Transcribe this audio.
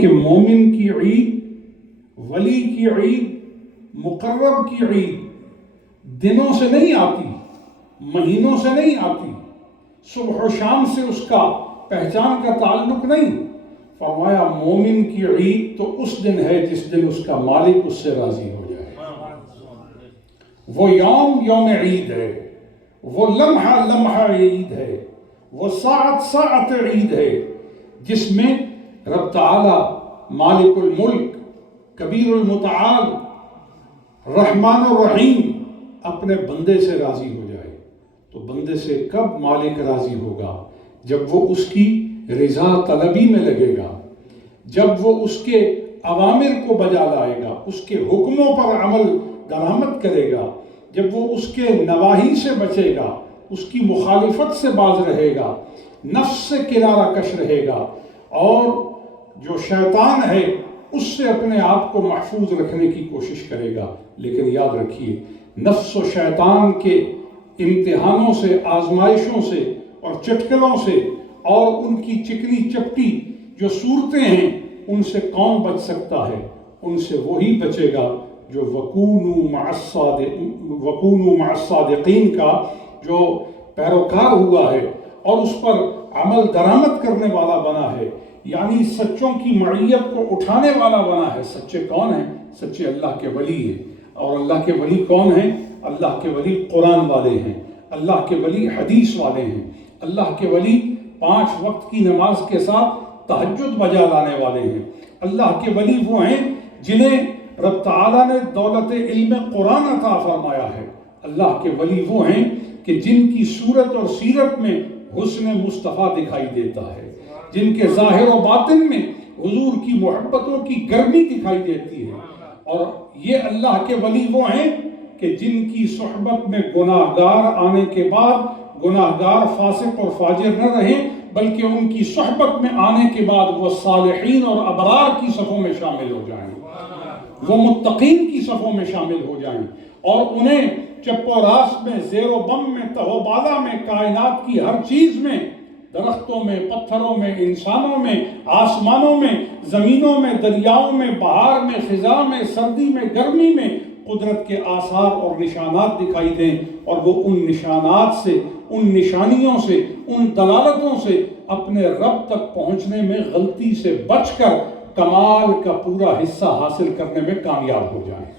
کہ مومن کی عید، ولی کی عید، مقرب کی عید دنوں سے نہیں آتی، مہینوں سے نہیں آتی، صبح و شام سے اس کا پہچان کا تعلق نہیں۔ فرمایا مومن کی عید تو اس دن ہے جس دن اس کا مالک اس سے راضی ہو جائے۔ وہ یوم عید ہے، وہ لمحہ عید ہے، وہ ساعت عید ہے، جس میں رب تعالی مالک الملک، کبیر المتعال، رحمان الرحیم اپنے بندے سے راضی ہو جائے۔ تو بندے سے کب مالک راضی ہوگا؟ جب وہ اس کی رضا طلبی میں لگے گا، جب وہ اس کے اوامر کو بجا لائے گا، اس کے حکموں پر عمل درآمد کرے گا، جب وہ اس کے نواہی سے بچے گا، اس کی مخالفت سے باز رہے گا، نفس سے کنارہ کش رہے گا، اور جو شیطان ہے اس سے اپنے آپ کو محفوظ رکھنے کی کوشش کرے گا۔ لیکن یاد رکھیے، نفس و شیطان کے امتحانوں سے، آزمائشوں سے اور چٹکلوں سے اور ان کی چکنی چپٹی جو صورتیں ہیں، ان سے کون بچ سکتا ہے؟ ان سے وہی بچے گا جو وَكُونُوا مَعَ الصَّادِقِينَ کا جو پیروکار ہوا ہے اور اس پر عمل درآمد کرنے والا بنا ہے، یعنی سچوں کی معیت کو اٹھانے والا بنا ہے۔ سچے کون ہیں؟ سچے اللہ کے ولی ہیں۔ اور اللہ کے ولی کون ہیں؟ اللہ کے ولی قرآن والے ہیں، اللہ کے ولی حدیث والے ہیں، اللہ کے ولی 5 وقت کی نماز کے ساتھ تہجد بجا لانے والے ہیں۔ اللہ کے ولی وہ ہیں جنہیں رب تعالیٰ نے دولت علم قرآن عطا فرمایا ہے۔ اللہ کے ولی وہ ہیں کہ جن کی صورت اور سیرت میں حسن مصطفیٰ دکھائی دیتا ہے، جن کے ظاہر و باطن میں حضور کی محبتوں کی گرمی دکھائی دیتی ہے۔ اور یہ اللہ کے ولی وہ ہیں کہ جن کی صحبت میں گناہگار آنے کے بعد گناہگار فاسق اور فاجر نہ رہیں، بلکہ ان کی صحبت میں آنے کے بعد وہ صالحین اور ابرار کی صفوں میں شامل ہو جائیں، وہ متقین کی صفوں میں شامل ہو جائیں، اور انہیں چپ و راست میں، زیر و بم میں، تہ و بالا میں، کائنات کی ہر چیز میں، درختوں میں، پتھروں میں، انسانوں میں، آسمانوں میں، زمینوں میں، دریاؤں میں، بہار میں، خزاں میں، سردی میں، گرمی میں قدرت کے آثار اور نشانات دکھائی دیں، اور وہ ان نشانات سے، ان نشانیوں سے، ان دلالتوں سے اپنے رب تک پہنچنے میں غلطی سے بچ کر کمال کا پورا حصہ حاصل کرنے میں کامیاب ہو جائیں۔